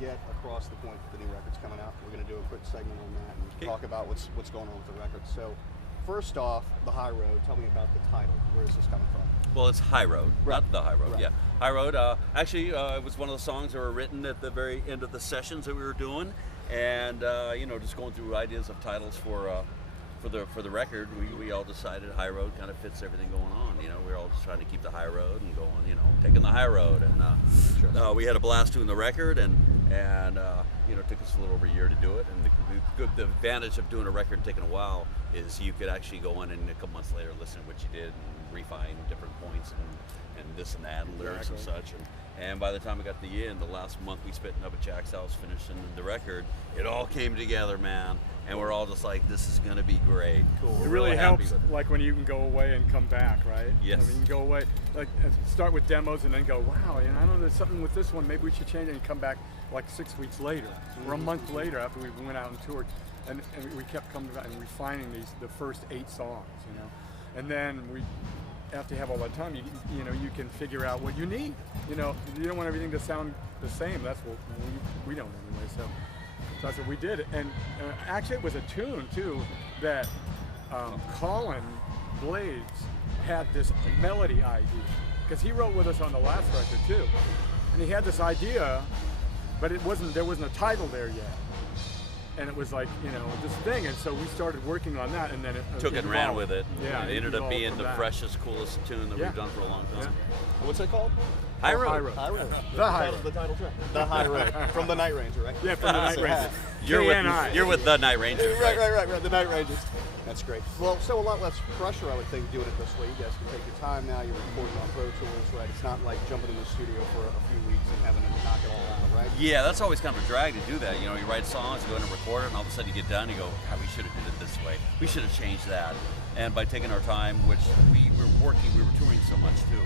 get across the point that the new record's coming out. We're going to do a quick segment on that and talk about what's going on with the record. So, first off, The High Road. Tell me about the title. Where is this coming from? Well, it's High Road, not The High Road. Right. Yeah, High Road. Actually, it was one of the songs that were written at the very end of the sessions that we were doing, and just going through ideas of titles for the record. We all decided High Road kind of fits everything going on. We're all just trying to keep the high road and going. Taking the high road, and we had a blast doing the record, and it took us a little over a year to do it. And the advantage of doing a record and taking a while is you could actually go in and a couple months later listen to what you did and refine different points and this and that and lyrics and such. And by the time we got to the end, the last month we spent up at Jack's house finishing the record, it all came together, man. And we're all just like, this is going to be great. Cool. It really helps, like when you can go away and come back, right? Yes. You can go away, like start with demos and then go, wow, I know there's something with this one, maybe we should change it, and come back like 6 weeks later, or a month later after we went out and toured. And we kept coming back and refining the first 8 songs, And then after you have all that time, you can figure out what you need. You don't want everything to sound the same. That's what we don't anyway. So that's what we did. And actually, it was a tune too that Colin Blades had this melody idea, because he wrote with us on the last record too, and he had this idea, but there wasn't a title there yet. And it was like, this thing, and so we started working on that, and then it took it and ran with it. Yeah, it ended up being the freshest, coolest tune that we've done for a long time. Yeah. What's it called? High Road. High Road. High Road. The High Road. The title track. The High Road. From the Night Ranger, right? Yeah, from the Night Ranger. You're with the Night Rangers. Right. The Night Rangers. That's great. Well, so a lot less pressure, I would think, doing it this way. You guys can take your time now. You're recording on Pro Tools, right? It's not like jumping in the studio for a few weeks and having to knock it all out, right? Yeah, that's always kind of a drag to do that. You write songs, you go in and record it, and all of a sudden you get done, and you go, God, we should have did it this way. We should have changed that. And by taking our time, which we were touring so much too.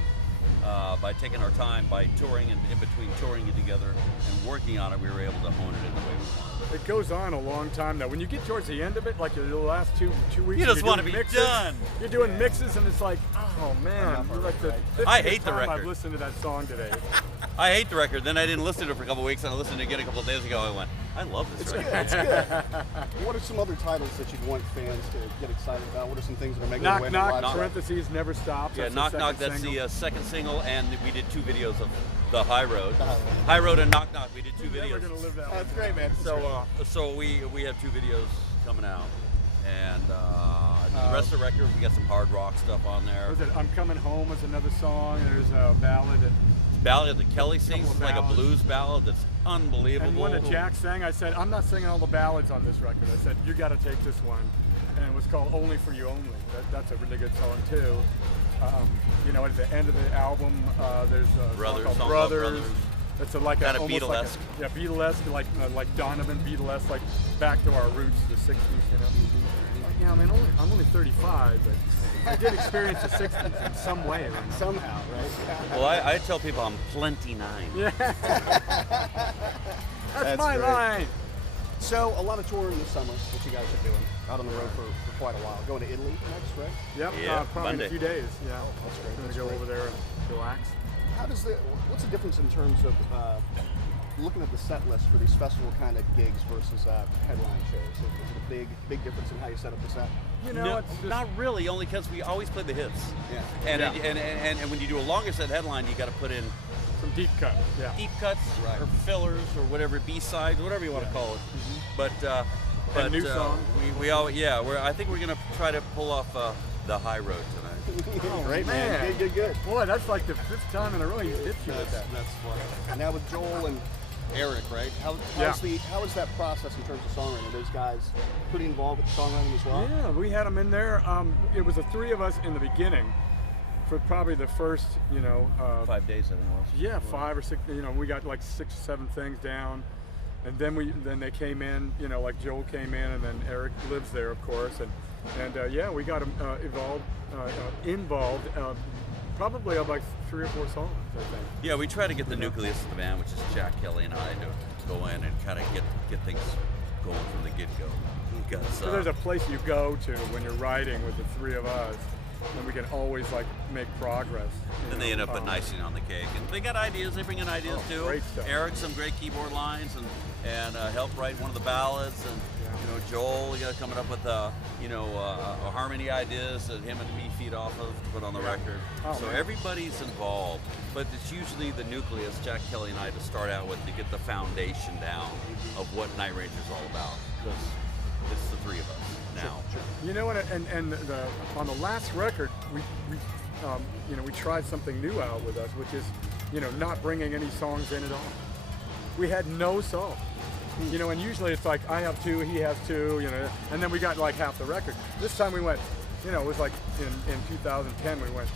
By taking our time, by touring and in between touring it together and working on it, we were able to hone it in the way we wanted. It goes on a long time now. When you get towards the end of it, like the last two weeks, you just want to be mixes, done. You're doing mixes, and it's like, oh man, like the I hate the time record. I've listened to that song today. I hate the record. Then I didn't listen to it for a couple of weeks, and I listened to it again a couple of days ago. I went, I love this record. It's good. What are some other titles that you'd want fans to get excited about? What are some things that are making their way in their lives? Knock, parentheses, Never Stops. Yeah, Knock Knock, that's the second single, and we did 2 videos of The High Road. The High Road. High Road and Knock Knock, we did 2 videos. Never gonna live that That's great, man. So we have 2 videos coming out, and the rest of the record, we got some hard rock stuff on there. Was it I'm Coming Home was another song. There's a ballad. Ballad that Kelly sings is like a blues ballad that's unbelievable. And one that Jack sang, I said, I'm not singing all the ballads on this record. I said, you got to take this one. And it was called Only For You Only. That's a really good song too. At the end of the album, there's a song called Brothers. It's like kind of almost Beatlesque. Like Beatlesque, like Donovan, Beatlesque, like back to our roots, the 60s, Yeah, I mean, I'm only 35, but I did experience the 60s in some way. Right? Somehow, right? Well, I tell people I'm plenty 9. Yeah. That's my great. line. So, a lot of touring this summer, what you guys are doing, out on the road for quite a while. Going to Italy next, right? Yep, Yeah, probably Monday. in a few days. Yeah, That's great. I'm gonna go over there and relax. What's the difference in terms of looking at the set list for these festival kind of gigs versus headline shows? Is it a big difference in how you set up the set? No, it's just, not really, only because we always play the hits. Yeah. And when you do a longer set headline, you got to put in some deep cut. Yeah. deep cuts or fillers or whatever, B-sides, whatever you want to call it. But a new song. I think we're gonna try to pull off The High Road tonight. Great, man. Good. Boy, that's like the 5th time in a row you hit you with that. That's funny. And now with Joel and Eric, right? How is that process in terms of songwriting? Are those guys pretty involved with the songwriting as well? Yeah, we had them in there. It was the 3 of us in the beginning for probably the first, 5 days, I think it was. Yeah, 5 or 6. We got like 6 or 7 things down, and then they came in. Like Joel came in, and then Eric lives there, of course, and we got them involved. Probably of like 3 or 4 songs, I think. Yeah, we try to get the nucleus of the band, which is Jack, Kelly, and I, to go in and kind of get things going from the get-go. Because So there's a place you go to when you're writing with the 3 of us, and we can always like make progress. And they end up putting icing on the cake. And they got ideas. They bring in ideas too. Great stuff. Eric, some great keyboard lines, and helped write one of the ballads. And Joel, coming up with harmony ideas that him and me feed off of to put on the record. So everybody's involved, but it's usually the nucleus, Jack Kelly and I, to start out with to get the foundation down of what Night Ranger's all about. Because it's the three of us now. You know what? And on the last record, we tried something new out with us, which is not bringing any songs in at all. We had no song. And usually it's like I have two, he has two, and then we got like half the record. This time we went, it was like in 2010 we went,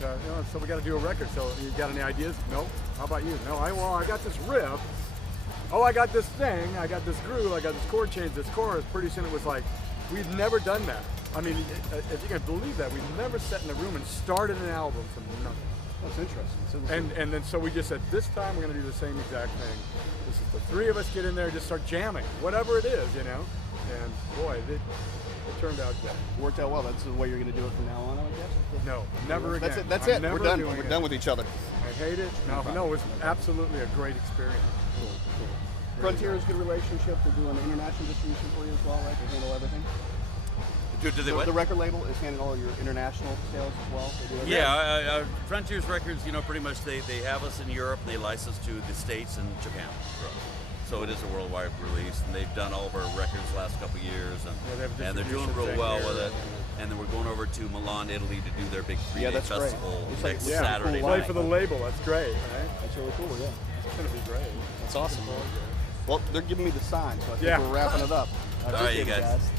so we got to do a record. So you got any ideas? No. How about you? No. I got this riff. Oh, I got this thing. I got this groove. I got this chord change. This chorus. Pretty soon it was like, we've never done that. I mean, if you can believe that, we've never sat in a room and started an album from nothing. That's interesting. And then so we just said, this time we're going to do the same exact thing. This is the three of us get in there and just start jamming, whatever it is, And boy, it turned out good. Worked out well. That's the way you're going to do it from now on, I guess? No, never again. That's it. We're done. We're done with each other. I hate it. No, it was absolutely a great experience. Cool. Frontier is a good relationship. They're doing international distribution for you as well, right? They handle everything. Do they what? The record label is handling all your international sales as well. They do Yeah, Frontiers Records, pretty much they have us in Europe. They license to the States and Japan. So it is a worldwide release, and they've done all of our records the last couple of years, and they're doing real well with it. And then we're going over to Milan, Italy to do their big 3-day festival next Saturday play night. for the label. That's great, right? That's really cool, yeah. It's going to be great. That's awesome. Well, they're giving me the sign, so I think we're wrapping it up. I All right, you appreciate it, guys.